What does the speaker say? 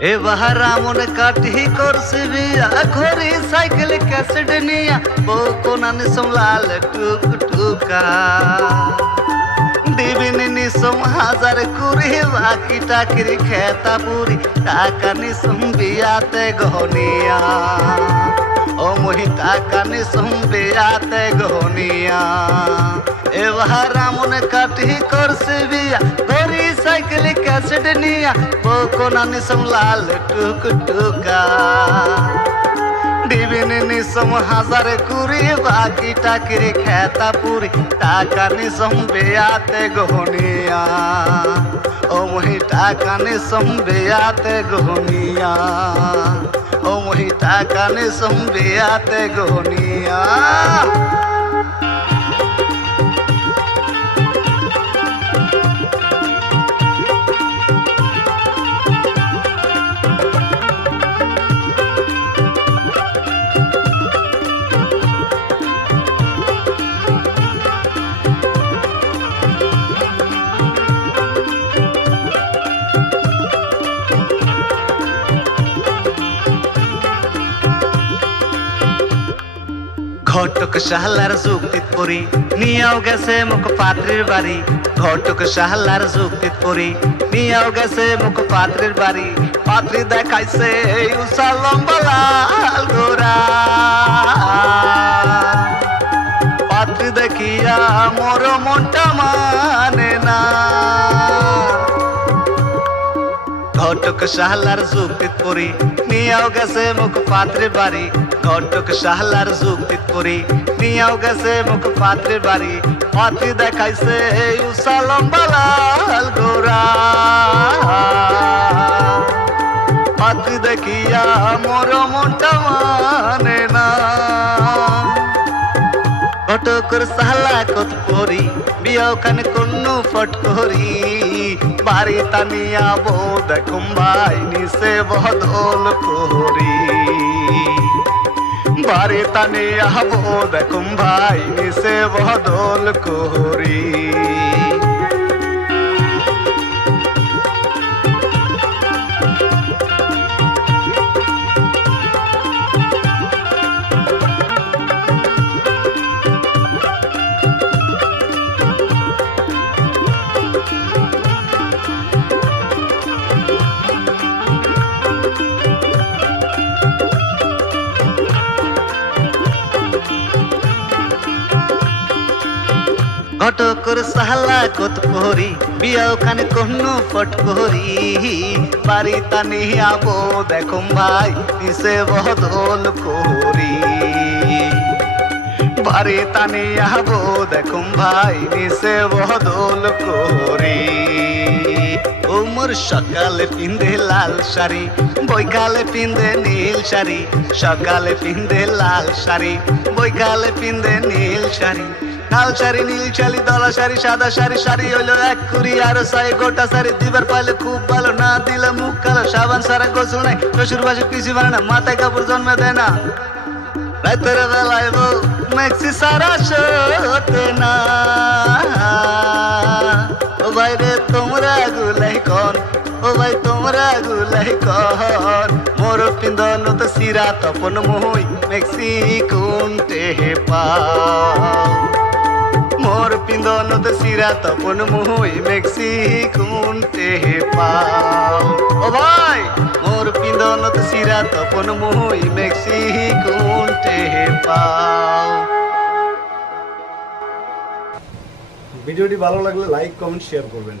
এ বাহারা মনে কাটি করছে বিয়া ঘরে সাইকেল, ক্যাসেট নিয়া, বউ কোনানি লাল টুক টুকা দিবিনি নিসম হাজার কুড়ি, বাকি টাকির খেতা পুরি, টাকা নিসম বিয়াতে গহনিয়া। ও মহি, টাকা নিসম বিয়াতে গহনিয়া। এবার মনে কাটি করছে বিয়া ধরি সাইকেল ক্যাসেট নিয়া বকোনা নিসম লাল টুক টুকা। দিবিন নিসম হাজার কুড়ি, বাকি টাকির খেতা পুরি, টাকা নিসম বেয়াতে গহনিয়া। ও মহি, টাকা নিসম বেয়াতে গহনিয়া। ও মহি, টাকা নিসম বেয়াতে গহনিয়া। ঘটক শাহলার যুক্তিত পরি, নিয়াও গেছে মুখ পাত্রের বাড়ি। ঘটক শাহলার যুক্তিত পরি, নিয়াও গেছে মুখ পাত্রের বাড়ি। পাত্রী দেখাইছে এই উষা লম্বা লাল গোরা পাত্রী দেখিয়া মোর মনটা মানে ঘটক শাহলার যুক্তিত করি। নিয়াও গেছে মুখ পাত্রে বাড়ি। ঘটক শাহলার যুক্তিত করি। নিয়াও গেছে মুখ পাত্রে বাড়ি। পাত্রী দেখাইছে, এই উষা লম্বা লাল ঘটকর সালা কত করি, বিয়াও খান কন্নু ফট করি। বাড়ি তানিয়া বো দেখুম ভাই নিসে বদল করি। বাড়ি তানিয়া বো দেখুম ভাই নিসে বদল করি। ঘটকর সাহলা কত পহরি, বিয়াও খানে কন্নু ফট পহরি। বাড়ি তানি আবো দেখুম ভাই নিসে বদল করি বাড়ি তানি আবো দেখুম ভাই নিসে বদল করি। উমর সকালে পিন্দে লাল শাড়ি, বৈকালে পিন্দে নীল শাড়ি, সকালে পিন্দে লাল শাড়ি, বৈকালে পিন্দে নীল শাড়ি। লাল শাড়ি, নীল শাড়ি, দলা শাড়ি, সাদা শাড়ি শাড়ি হইল এক কুড়ি আর সাই গোটা শাড়ি দিবার পাইলে খুব ভালো, না দিলে মুখ কালো, সাবান সারা গোসল নাই শ্বশুর বাসে কিছু পারে না, মাথায় কাপড় জন্মে দেয় না। রাতের বেলায় বউ মেক্সি সারা সতে না ও ভাই রে তোমরা গুলাই কন ও ভাই তোমরা গুলাই কন মোর পিন্দন তো সিরা তপন মই মেক্সি কোনতে পাও মোর পিন্দন তো সিরা তপন মই মেক্সি কোনতে পাও ও ভাই তপন মুই মেক্সি পাও। ভিডিওটি ভালো লাগলে লাইক কমেন্ট শেয়ার করবেন।